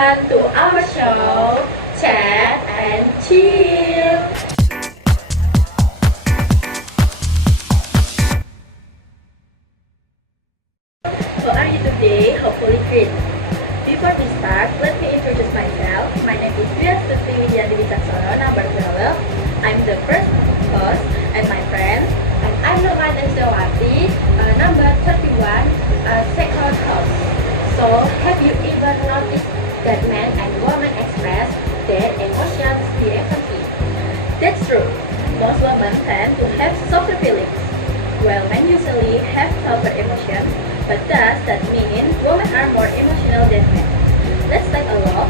everyone to our show, Chat and Chill. How are you today? Hopefully great. Before we start, let me introduce myself. My name is Dwi Astuti Widianti Wicaksono, number 12. I'm the first host and my friend. And I'm Nurmata Sdawati, number 31, second host. So, have you ever noticed that men and women express their emotions differently? That's true. Most women tend to have softer feelings, while men usually have tougher emotions. But does that mean women are more emotional than men? Let's take a look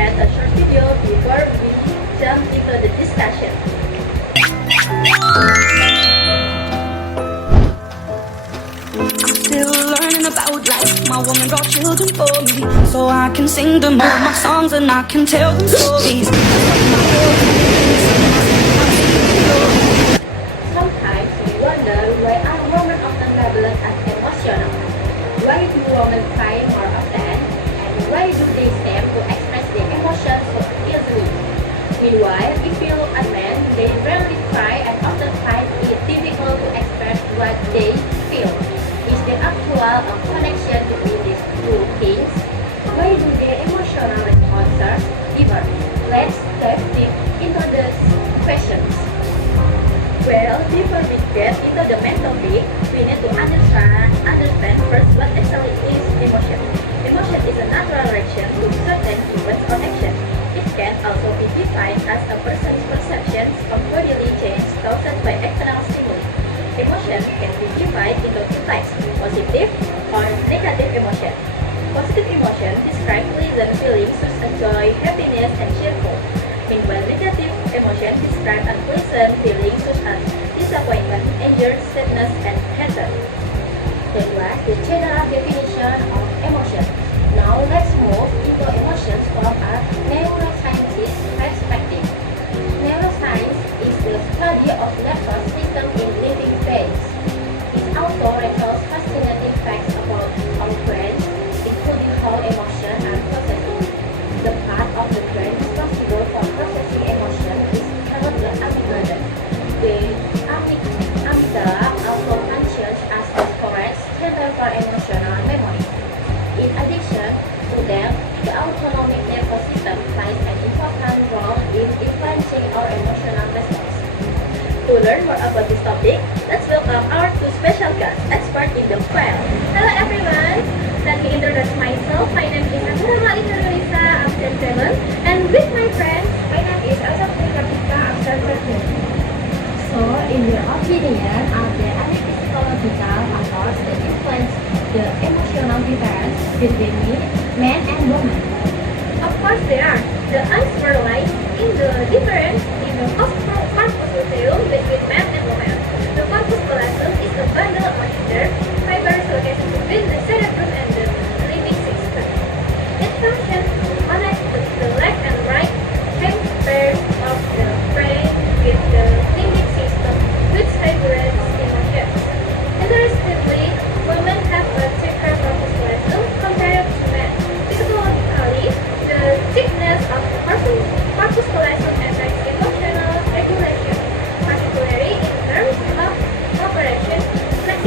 at a short video before we jump into the discussion. Still learning about life. My woman brought children for me, so I can sing them all my songs and I can tell them stories. Sometimes we wonder why are women often labeled as emotional. Why do women cry more often? And why do they seem to express their emotions so easily? Meanwhile, if you look at men, they rarely cry and often find it difficult to express what they feel. Is there actual a connection between these two things? Why do their emotional responses differ? Let's dive deep into these questions. Well, before we get into the main topic, we need to understand first what actually is emotion. Emotion is a natural reaction to certain events or action. It can also be defined as a person's perceptions of bodily change caused by external stimuli. Emotion can be divided into two types, positive or negative emotion. Positive emotion describe pleasant feelings such as joy, happiness, and cheerful. Meanwhile, negative emotion describe unpleasant feelings such as disappointment, anger, sadness, and hatred. That was the general definition of emotion. Now let's move into emotions from a neuroscientist perspective. Neuroscience is the study of nervous system in living beings. It also reveals fascinating facts about our brains, including how emotions are processed. The part of the brain responsible for processing emotion is called the amygdala. The amygdala also functions as the storage center for emotional memory. In addition to that, the autonomic nervous system plays an important role in influencing our emotional response. To learn more about this topic, let's welcome our two special guests, experts in the field. Hello everyone! Let me introduce myself. My name is Asrama Indonesia, Absen 7, and with my friends, my name is Asapri Kapika, Absen 13. So, in your opinion, are there any physiological factors that influence the emotional difference between men and women? Of course there are. The answer lies in the difference in the corpus callosum between men and women. The corpus callosum is a bundle of matter fibers located between the cerebrum and the limbic system. It functions to connect the left and right hemispheres of the brain with the limbic system, which regulates emotions. Interestingly, women have a thicker corpus callosum compared to men. Physiologically, the thickness of corpus callosum affects emotional regulation, particularly in terms of cooperation, flexibility,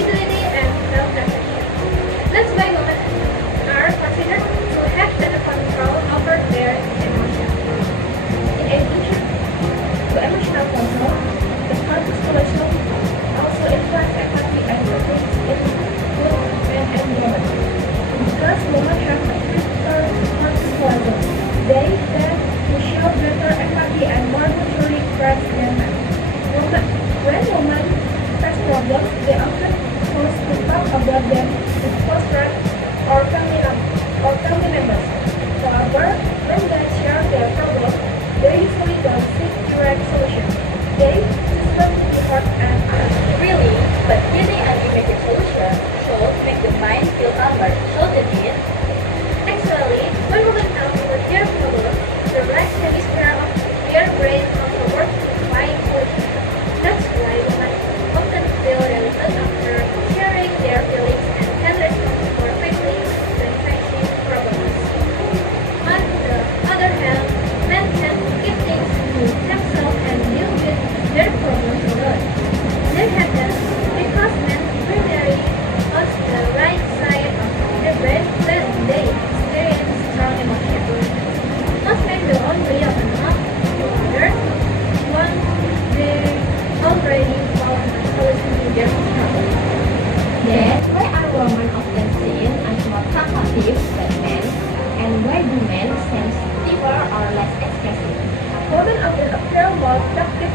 about practice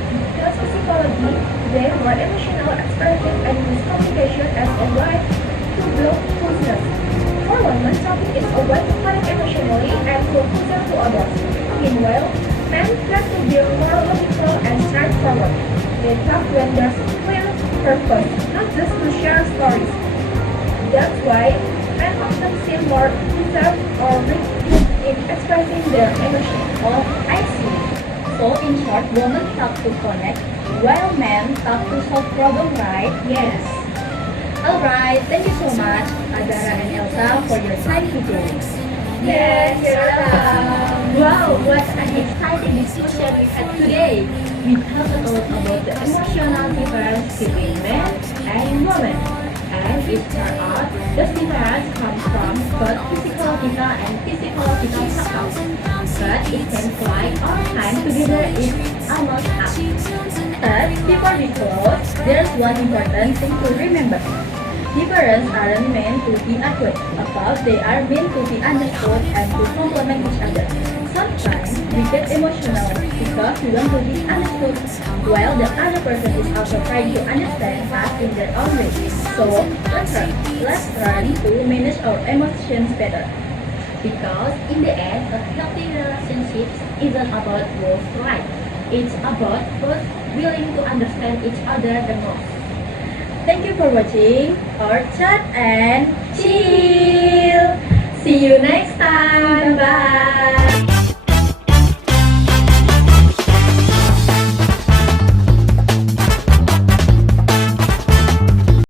psychology, they were emotional, expressive, and use communication as a way to build closeness. For women, talking is a way to connect emotionally and feel closer to others. Meanwhile, men tend to be more logical and straightforward. They talk when there's clear purpose, not just to share stories. That's why men often seem more reserved or rigid in expressing their emotions. Oh, I see. So in short, women talk to connect, while men talk to solve problem, right? Yes. Alright, thank you so much, Adara and Elsa, for your time today. Yes, you're welcome. Wow, what an exciting discussion we had today. We talked a lot about the emotional difference between men and women. And it turned out the difference comes from both physiological and physiological factors. But it seems like our time together is almost up. But before we close, there's one important thing to remember. Differences aren't meant to be avoided, but they are meant to be understood and to complement each other. Sometimes we get emotional because we want to be understood, while the other person is also trying to understand us in their own way. So let's learn to manage our emotions better. Because in the end, a healthy relationship isn't about who's right. It's about who's willing to understand each other the most. Thank you for watching our chat and chill. See you next time. Bye.